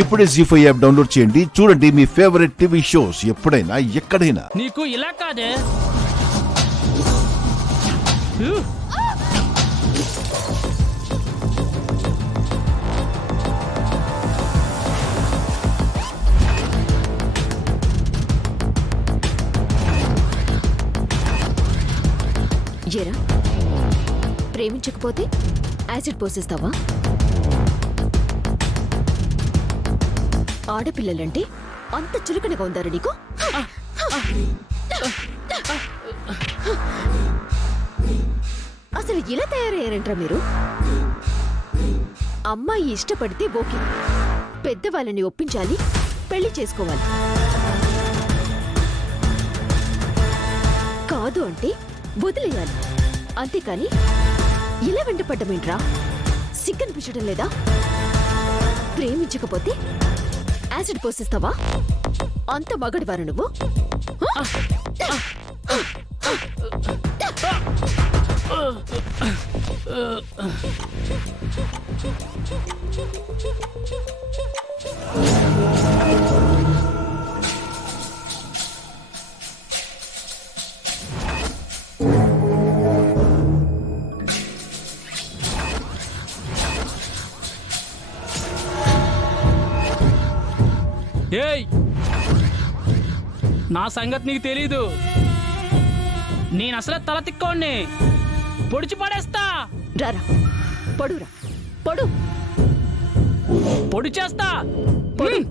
ఇప్పుడే జీ5 app download చేయండి. చూడండి మీ ఫేవరెట్ టీవీ షోస్ ఎప్పుడైనా ఎక్కడైనా. నీకు ఇలా కాదే. జరా ప్రేమించకపోతే యాసిడ్ పోసేస్తావా? ఆడపిల్లలంటే అంత చురుకనగా ఉందారు నీకు? అసలు ఇలా తయారయ్యారంటారా మీరు? అమ్మాయి ఇష్టపడితే ఓకే, పెద్దవాళ్ళని ఒప్పించాలి, పెళ్లి చేసుకోవాలి. కాదు అంటే వదిలేయాలి. అంతేకాని ఇలా వెంటపడ్డమేంట్రా? సిగ్గనిపించడం లేదా? ప్రేమించకపోతే యాసిడ్ పోసేస్తావా? అంత మగడివారు నువ్వు? ఏయ్, నా సంగతి నీకు తెలీదు. నేను అసలే తల తిక్కోండి, పొడిచి పడేస్తా. రారా, పొడురా, పొడు, పొడి చేస్తా,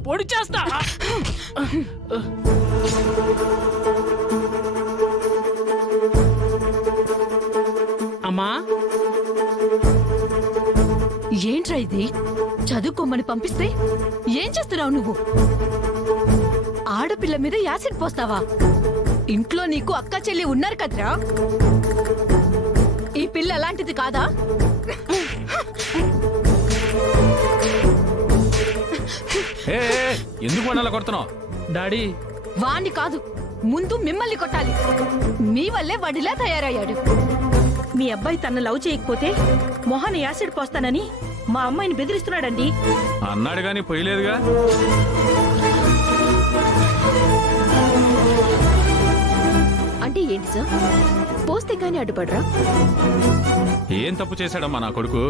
పొడి చేస్తా. అమ్మా, ఏంట్రా ఇది? చదువుకోమని పంపిస్తే ఏం చేస్తున్నావు నువ్వు? ఆడపిల్ల మీద యాసిడ్ పోస్తావా? ఇంట్లో నీకు అక్క చెల్లి ఉన్నారు కదరా. ఈ పిల్ల అలాంటిది కాదా? ఎందుకు మనల్ని కొడుతున్నావు? డాడీ, వాణ్ణి కాదు, ముందు మిమ్మల్ని కొట్టాలి. మీ వల్లే వాడిలా తయారయ్యాడు. మీ అబ్బాయి తన లవ్ చేయకపోతే మొహాన్ని యాసిడ్ పోస్తానని మా అమ్మాయిని బెదిరిస్తున్నాడండి. అన్నాడు గాని పోయలేదుగా. అంటే ఏంటి సార్? పోస్తే కానీ అడ్డుపడరా? ఏం తప్పు చేశాడమ్మా నా కొడుకు?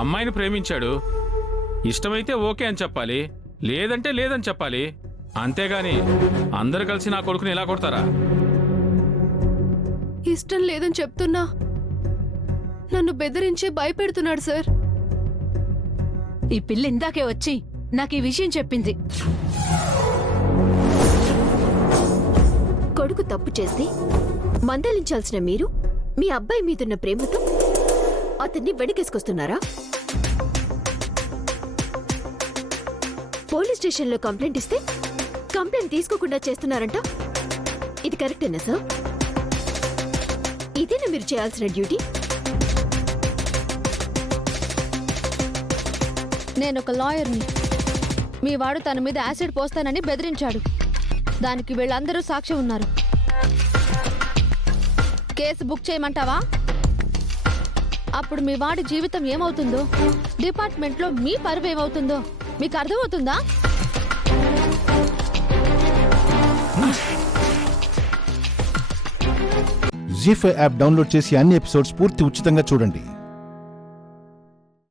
అమ్మాయిని ప్రేమించాడు, ఇష్టమైతే ఓకే అని చెప్పాలి, లేదంటే లేదని చెప్పాలి. అంతేగాని అందరు కలిసి నా కొడుకుని ఇలా కొడతారా? ఇష్టం లేదని చెప్తున్నా నన్ను బెదిరించే భయపెడుతున్నాడు సార్. ఈ పిల్ల ఇందాకే వచ్చి నాకు ఈ విషయం చెప్పింది. కొడుకు తప్పు చేస్తే మందలించాల్సిన మీరు మీ అబ్బాయి మీదున్న ప్రేమతో అతన్ని వెనకేసుకొస్తున్నారా? పోలీస్ స్టేషన్లో కంప్లైంట్ ఇస్తే కంప్లైంట్ తీసుకోకుండా చేస్తున్నారంట. ఇది కరెక్టేనా సార్? ఇదేనా మీరు చేయాల్సిన డ్యూటీ? నేనొక లాయర్ని. మీ వాడు తన మీద యాసిడ్ పోస్తానని బెదిరించాడు. దానికి వీళ్ళందరూ సాక్షి ఉన్నారు. కేసు బుక్ చేయమంటావా? అప్పుడు మీ వాడి జీవితం ఏమవుతుందో, డిపార్ట్మెంట్లో మీ పరువు ఏమవుతుందో మీకు అర్థమవుతుందా? జీ5 యాప్ డౌన్లోడ్ చేసి అన్ని ఎపిసోడ్స్ పూర్తి ఉచితంగా చూడండి.